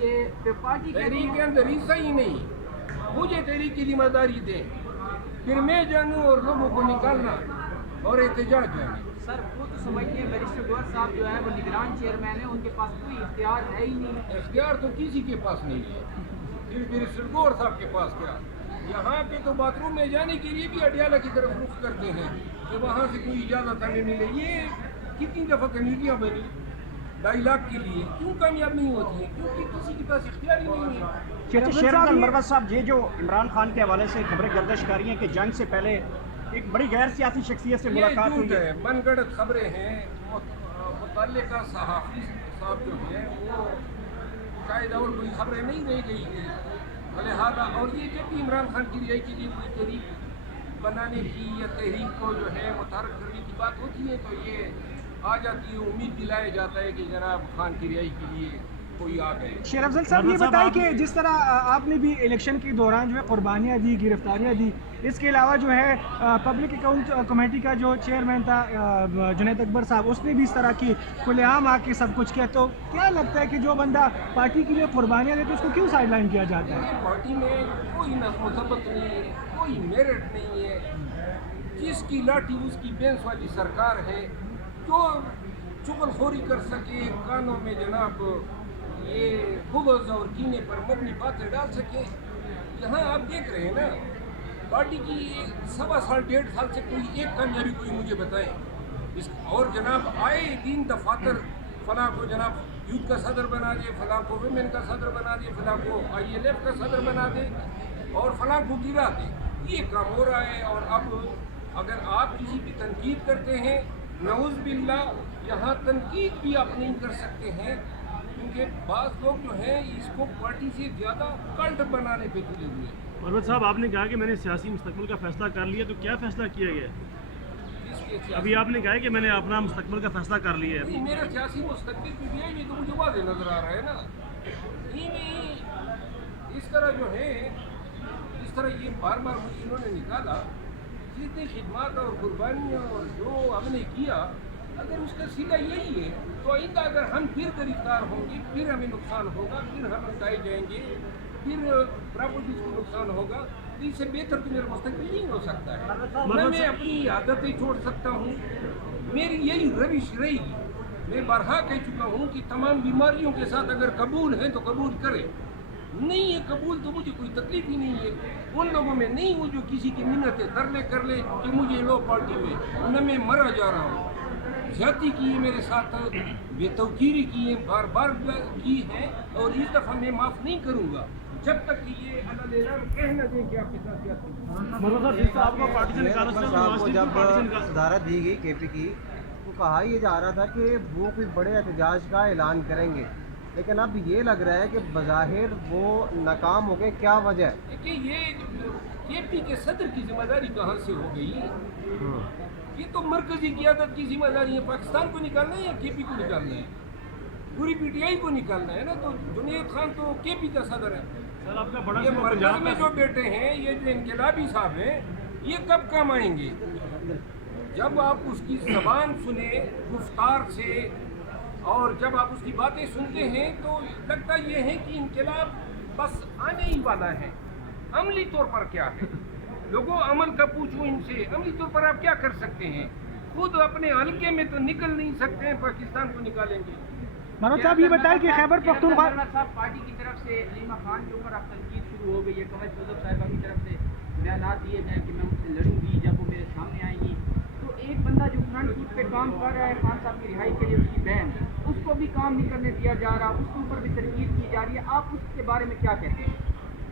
کہ پارٹی تحریک کے اندر حصہ ہی نہیں. مجھے تحریک کی ذمہ داری دیں، پھر میں جانوں اور لوگوں کو نکالنا اور احتجاج جانا. سر وہ تو سمجھتے ہیں بیرسٹر گوہر صاحب جو ہے وہ نگران چیئرمین ہے، ان کے پاس کوئی اختیار ہے ہی نہیں. اختیار تو کسی کے پاس نہیں ہے، صرف بیرسٹر گوہر صاحب کے پاس کیا. یہاں پہ تو باتھ روم میں جانے کے لیے بھی اڈیالہ کی طرف رخ کرتے ہیں کہ وہاں سے کوئی اجازت ہمیں ملے. یہ کتنی دفعہ کمیٹیاں بنی 2.5 لاکھ کے لیے، کیوں کامیاب نہیں ہوتی ہیں؟ کیونکہ کسی کے پاس اختیار ہی نہیں ہے. شیر افضل مروت صاحب، یہ جو عمران خان کے حوالے سے خبریں گردش کر رہی ہیں کہ جنگ سے پہلے ایک بڑی غیر سیاسی شخصیت سے ملاقات ہوئی ہے، من گڑت خبریں ہیں. متعلقہ صحافی صاحب جو ہیں وہ شاید اور کوئی خبریں نہیں رہ گئی ہیں لہٰذا. اور یہ جب بھی عمران خان کی رہائی کے لیے کوئی تحریک بنانے کی یا تحریک کو جو ہے متحرک کرنے کی بات ہوتی ہے تو یہ آ جاتی ہے، امید دلایا جاتا ہے کہ جناب خان کی رہائی کے لیے کوئی آ گئے. شیر افضل صاحب یہ بتائیں کہ جس طرح آپ نے بھی الیکشن کے دوران جو ہے قربانیاں دی، گرفتاریاں دی، اس کے علاوہ جو ہے پبلک اکاؤنٹ کمیٹی کا جو چیئرمین تھا جنید اکبر صاحب، اس نے بھی اس طرح کی کھلے عام آ کے سب کچھ کیا. تو کیا لگتا ہے کہ جو بندہ پارٹی کے لیے قربانیاں دیتے اس کو کیوں سائڈ لائن کیا جاتا ہے؟ پارٹی میں کوئی نظم و ضبط نہیں ہے، کوئی میرٹ نہیں ہے. جس کی لاٹھی اس کی بینس والی سرکار ہے، جو چغل خوری کر سکے، کانوں میں جناب یہ بغض اور کینے پر مبنی باتیں ڈال سکے. یہاں آپ دیکھ رہے ہیں نا پارٹی کی 1.25 سال 1.5 سال سے کوئی ایک کامیابی کوئی مجھے بتائیں. اور جناب آئے دین دفاتر فلاں کو جناب یوتھ کا صدر بنا دے، فلاں کو ویمن کا صدر بنا دے، فلاں کو ILF کا صدر بنا دے اور فلاں کو گرا دے. یہ کام ہو رہا ہے. اور اب اگر آپ کسی کی تنقید کرتے ہیں، نعوذ باللہ یہاں تنقید بھی آپ نہیں کر سکتے ہیں کیونکہ بعض لوگ جو ہیں اس کو پارٹی سے زیادہ کلٹ بنانے پہ تلے ہوئے ہیں. مروت صاحب، آپ نے کہا کہ میں نے سیاسی مستقبل کا فیصلہ کر لیا، تو کیا فیصلہ کیا گیا؟ ابھی آپ نے کہا کہ میں نے اپنا مستقبل کا فیصلہ کر لیا ہے. میرا سیاسی مستقبل بھی ہے، یہ تو مجھے واضح نظر آ رہا ہے نا. اس طرح جو ہے، اس طرح یہ بار بار مجھے انہوں نے نکالا، جتنی خدمات اور قربانیاں اور جو ہم نے کیا، اگر اس کا سیدھا یہی ہے تو آئندہ اگر ہم پھر گرفتار ہوں گے، پھر ہمیں نقصان ہوگا، پھر ہم اٹھائے جائیں گے، پھر پراپرٹیز کو نقصان ہوگا، تو اس سے بہتر تو میرا مستقبل نہیں ہو سکتا ہے. میں اپنی عادتیں چھوڑ سکتا ہوں، میری یہی روش رہے گی. میں بارہا کہہ چکا ہوں کہ تمام بیماریوں کے ساتھ اگر قبول ہے تو قبول کرے، نہیں ہے قبول تو مجھے کوئی تکلیف ہی نہیں ہے. ان لوگوں میں نہیں ہوں جو کسی کی منتیں کر لے کہ مجھے لو پارٹی میں، نہ میں مرا جا رہا ہوں. زیادتی کی ہے میرے ساتھ، بے توقیری کی ہے، بار بار کی ہے، اور اس دفعہ میں معاف نہیں کروں گا جب تک کہ یہ اللہ کہنا دیں کہ آپ کے ساتھ صاحب کو پارٹی سے نکالا. جب صدارت دی گئی KP کی تو کہا یہ جا رہا تھا کہ وہ کوئی بڑے احتجاج کا اعلان کریں گے، لیکن اب یہ لگ رہا ہے کہ بظاہر وہ ناکام ہو گئے. کیا وجہ ہے؟ دیکھیے یہ KP کے صدر کی ذمہ داری کہاں سے ہو گئی؟ یہ تو مرکزی قیادت کی ذمہ داری ہے. پاکستان کو نکالنا ہے یا KP کو نکالنا ہے؟ پوری PTI کو نکالنا ہے نا. تو جنید خان تو KP کا صدر ہے. یہ مرکز میں جو بیٹے ہیں، یہ جو انقلابی صاحب ہیں، یہ کب کام آئیں گے؟ جب آپ اس کی زبان سنیں گفتار سے اور جب آپ اس کی باتیں سنتے ہیں تو لگتا یہ ہے کہ انقلاب بس آنے ہی والا ہے. عملی طور پر کیا ہے؟ لوگوں عمل کا پوچھو ان سے، عملی طور پر آپ کیا کر سکتے ہیں؟ خود اپنے حلقے میں تو نکل نہیں سکتے ہیں، پاکستان کو نکالیں گے. مروت صاحب یہ بتائیں کہ خیبر پختونخوا صاحب پارٹی کی طرف سے علیمہ خان کے اوپر اب تنقید شروع ہو گئی ہے. قمر جوزف صاحبہ کی طرف سے بیانات دیے گئے کہ میں ان سے لڑوں گی جب وہ میرے سامنے آئیں گی. تو ایک بندہ جو فرنٹ فوٹ پہ کام کر رہا ہے خان صاحب کی رہائی کے لیے، اس کی بہن، اس کو بھی کام نہیں کرنے دیا جا رہا، اس کے اوپر بھی تنقید کی جا رہی ہے. آپ اس کے بارے میں کیا کہتے ہیں؟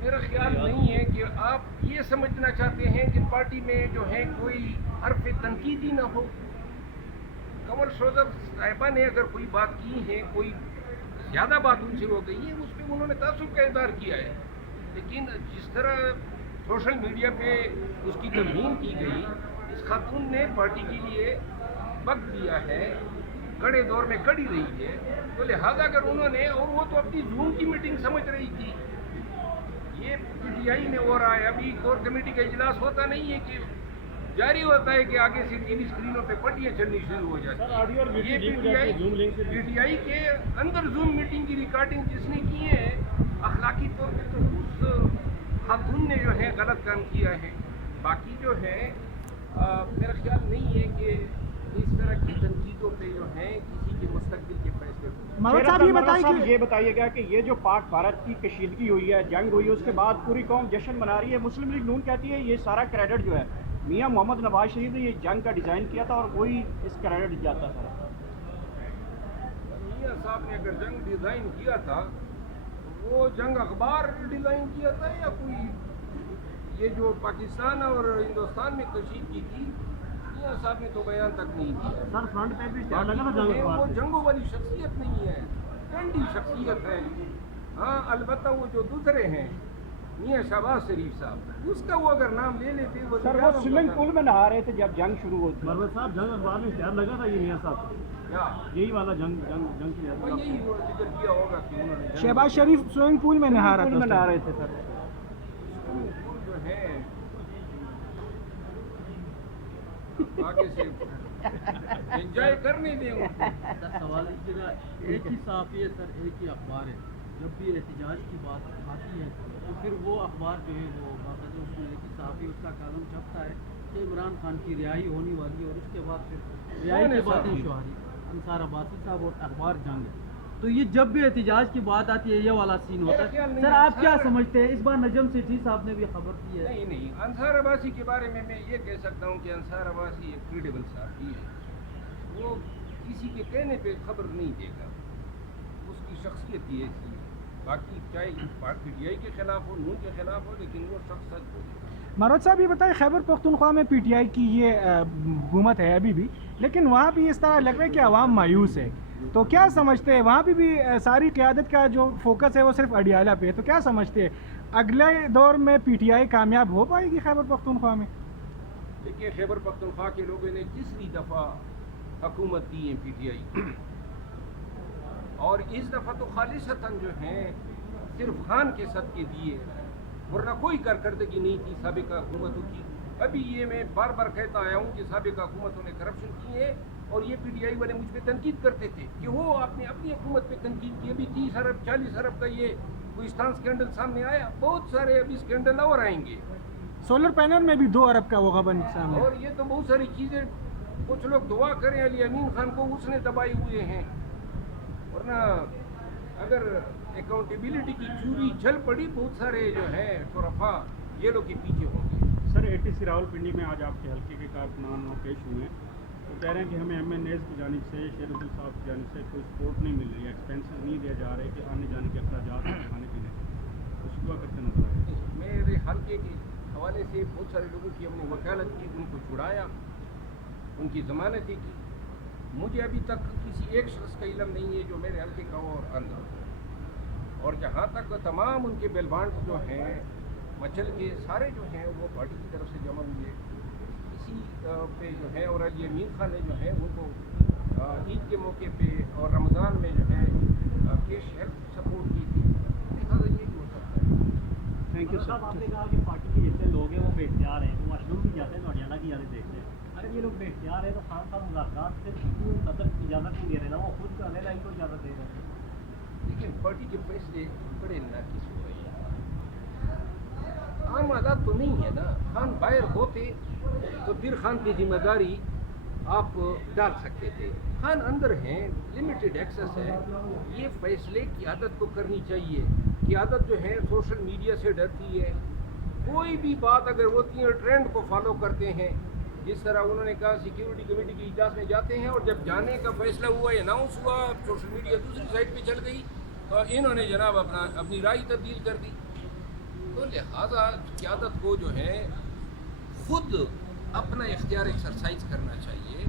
میرا خیال نہیں ہے کہ آپ یہ سمجھنا چاہتے ہیں کہ پارٹی میں جو ہے کوئی حرف تنقیدی نہ ہو. قمر جوزف صاحبہ نے اگر کوئی بات کی ہے، کوئی زیادہ بات ان سے ہو گئی ہے، اس پہ انہوں نے تعصب کا اظہار کیا ہے. لیکن جس طرح سوشل میڈیا پہ اس کی توہین کی گئی، اس خاتون نے پارٹی کے لیے وقت دیا ہے، کڑے دور میں کڑی رہی ہے، تو لہٰذا اگر انہوں نے، اور وہ تو اپنی زوم کی میٹنگ سمجھ رہی تھی، یہ PTI میں ہو رہا ہے. ابھی کور کمیٹی کا اجلاس ہوتا نہیں ہے کہ جاری ہوتا ہے کہ آگے سے ٹی وی اسکرینوں پہ پٹیاں چلنی شروع ہو جاتی ہیں. یہ PTI کے اندر زوم میٹنگ کی ریکارڈنگ جس نے کی ہے ان نے جو ہے غلط کام کیا ہے. باقی جو ہے میرا خیال نہیں ہے کہ اس طرح کی تنقیدوں پہ جو ہے کسی کے مستقبل کے فیصلے ہوں. مروت صاحب یہ بتائیے گا کہ یہ جو پاک بھارت کی کشیدگی ہوئی ہے، جنگ ہوئی ہے، اس کے بعد پوری قوم جشن منا رہی ہے. مسلم لیگ نون کہتی ہے یہ سارا کریڈٹ جو ہے میاں محمد نواز شریف نے یہ جنگ کا ڈیزائن کیا تھا اور وہی اس کریڈٹ جاتا تھا. میاں صاحب نے اگر جنگ ڈیزائن کیا تھا وہ جنگ اخبار ڈیزائن کیا تھا یا کوئی یہ جو پاکستان اور ہندوستان میں کشیدگی تھی میاں صاحب نے تو بیان تک نہیں دیا. سر فرنٹ پہ بھی اشتہار لگا تھا جنگ وہ اخبار سے. جنگوں والی شخصیت نہیں ہے، ٹرینڈی شخصیت ہے. ہاں البتہ وہ جو دوسرے ہیں میاں شہباز شریف صاحب، اس کا وہ اگر نام لے لیتے سر وہ سوئمنگ پول میں نہا رہے تھے جب جنگ شروع ہوتی. مروت صاحب جنگ اخبار میں اشتہار لگا تھا یہ میاں صاحب کا. کیا یہی والا جنگ کی وہ یہی وہ ذکر کیا ہوگا کہ انہوں نے شہباز شریف سوئمنگ پول میں نہا رہا پول میں تھا. نہا رہے تھے سر. پول جو ہے آگے سے انجوائے کرنے دیں ان کو. سر سوال اس جگہ ایک ہی صحافی ہے سر، ایک ہی اخبار ہے. جب بھی احتجاج کی بات آتی ہے تو پھر وہ اخبار جو ہے وہ باقاعدہ اس میں ایک ہی صحافی اس کا کالم چھپتا ہے کہ عمران خان کی رہائی ہونے والی ہے اور اس کے بعد پھر رہائی کے بعد شہری انصار عباسی صاحب اور اخبار جنگ ہے. تو یہ جب بھی احتجاج کی بات آتی ہے یہ والا سین ہوتا ہے. سر آپ کیا سمجھتے ہیں؟ اس بار نجم سیٹھی صاحب نے بھی خبر دی ہے. نہیں انصار عباسی کے بارے میں یہ کہہ سکتا ہوں کہ انصار عباسی ایک کریڈیبل صحافی ہے. وہ کسی کے کہنے پہ خبر نہیں دے گا، اس کی شخصیت ہی ایسی ہے. باقی چاہے پی ٹی آئی کے خلاف ہو، نون کے خلاف ہو، لیکن وہ شخص سچ بولے گا. مروت صاحب یہ بتائیں خیبر پختونخوا میں پی ٹی آئی کی یہ حکومت ہے ابھی بھی، لیکن وہاں بھی اس طرح لگ رہا ہے کہ عوام مایوس ہے. تو کیا سمجھتے ہیں وہاں بھی ساری قیادت کا جو فوکس ہے وہ صرف اڈیالہ پہ ہے، تو کیا سمجھتے ہیں اگلے دور میں پی ٹی آئی کامیاب ہو پائے گی خیبر پختونخوا میں؟ دیکھیے خیبر پختونخوا کے لوگوں نے تیسری دفعہ حکومت دی ہے پی ٹی آئی، اور اس دفعہ تو خالصتاً جو ہیں صرف خان کے صدقے دیے، ورنہ کوئی کارکردگی نہیں تھی سابقہ حکومتوں کی. ابھی یہ میں بار بار کہتا آیا ہوں کہ سابقہ حکومتوں نے کرپشن کی ہے، اور یہ پی ٹی آئی والے مجھ پہ تنقید کرتے تھے کہ وہ آپ نے اپنی حکومت پہ تنقید کی. ابھی 30 ارب 40 ارب کا یہ کوئستان اسکینڈل سامنے آیا، بہت سارے ابھی اسکینڈل اور آئیں گے. سولر پینل میں بھی 2 ارب کا وہ غبن سامنے. اور یہ تو بہت ساری چیزیں، کچھ لوگ دعا کریں علی امین خان کو، اس نے دبائے ہوئے ہیں، ورنہ اگر اکاؤنٹیبلٹی کی چوری چل پڑی بہت سارے جو ہیں شرفا یہ لوگ کے پیچھے ہوں گے. سر ATC راولپنڈی میں آج آپ کے حلقے کے کارکنان پیش ہوئے ہیں، وہ کہہ رہے ہیں کہ ہمیں MNAs کی جانب سے شیر عبدال صاحب کی جانب سے کوئی سپورٹ نہیں مل رہی ہے، ایکسپینسز نہیں دیا جا رہے کہ آنے جانے کے اخراجات ہیں کھانے پینے کے. اس کو کرتے نظر آئے. میرے حلقے کے حوالے سے بہت سارے لوگوں کی ہم نے وکالت کی، ان کو چھڑایا، ان کی ضمانتیں کی. مجھے ابھی تک کسی ایک شخص کا علم نہیں ہے جو میرے حلقے کا ہو اور اندر ہو. اور جہاں تک تمام ان کے بیل بانڈ جو ہیں مچل کے سارے جو ہیں وہ پارٹی کی طرف سے جمع ہوئے اسی پہ جو ہے. اور علی امین خان نے جو ہے ان کو عید کے موقع پہ اور رمضان میں جو ہے کیش ہیلپ سپورٹ کی تھی. لہٰذا یہ بھی ہو سکتا ہے. تھینک یو صاحب سر. آپ نے کہا کہ پارٹی کے جتنے لوگ ہیں وہ بے اختیار ہیں، وہ واش روم بھی جاتے ہیں، اڈیالہ کی یادیں دیکھتے ہیں. اگر یہ لوگ بے اختیار ہیں تو خان صاحب مذاکرات سے کیوں صدر کی اجازت نہیں دے رہے نا، وہ خود کا علیحدہ کو اجازت دے رہے ہیں. لیکن پارٹی کے فیصلے بڑے ناقص ہو رہے ہیں. عام حالات تو نہیں ہے نا. خان باہر ہوتے تو پھر خان کی ذمہ داری آپ ڈال سکتے تھے. خان اندر ہیں، لمیٹڈ ایکسیس ہے. یہ فیصلے قیادت کو کرنی چاہیے. قیادت جو ہے سوشل میڈیا سے ڈرتی ہے. کوئی بھی بات اگر ہوتی ہے ٹرینڈ کو فالو کرتے ہیں. جس طرح انہوں نے کہا سیکیورٹی کمیٹی کی اجلاس میں جاتے ہیں اور جب جانے کا فیصلہ ہوا، اناؤنس ہوا، سوشل میڈیا دوسری سائٹ پہ چل گئی تو انہوں نے جناب اپنی رائے تبدیل کر دی. تو لہٰذا قیادت کو جو ہے خود اپنا اختیار ایکسرسائز کرنا چاہیے.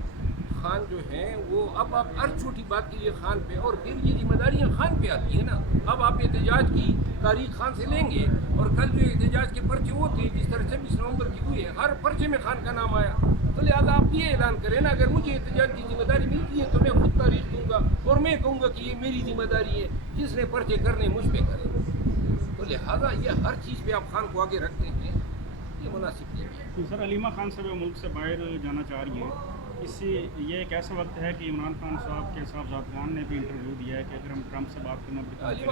خان جو ہیں وہ اب آپ ہر چھوٹی بات کے لیے خان پہ، اور پھر یہ ذمہ داریاں خان پہ آتی ہیں نا. اب آپ احتجاج کی تاریخ خان سے لیں گے، اور کل جو احتجاج کے پرچے ہوتے ہیں جس طرح 26 نومبر کی ہوئی ہے، ہر پرچے میں خان کا نام آیا. تو لہٰذا آپ یہ اعلان کریں نا، اگر مجھے احتجاج کی ذمہ داری ملتی ہے تو میں خود تاریخ دوں گا اور میں کہوں گا کہ یہ میری ذمہ داری ہے، جس نے پرچے کرنے مجھ پہ کرے. تو لہٰذا یہ ہر چیز پہ آپ خان کو آگے رکھتے ہیں، یہ مناسب نہیں ہے. سر علیمہ خان صاحب ملک سے باہر جانا چاہ رہی ہیں. اس سے یہ ایک ایسا وقت ہے کہ عمران خان صاحب کے صاحبزادگان نے بھی انٹرویو دیا ہے کہ اگر ہم ٹرمپ سے بات کرنا علیمہ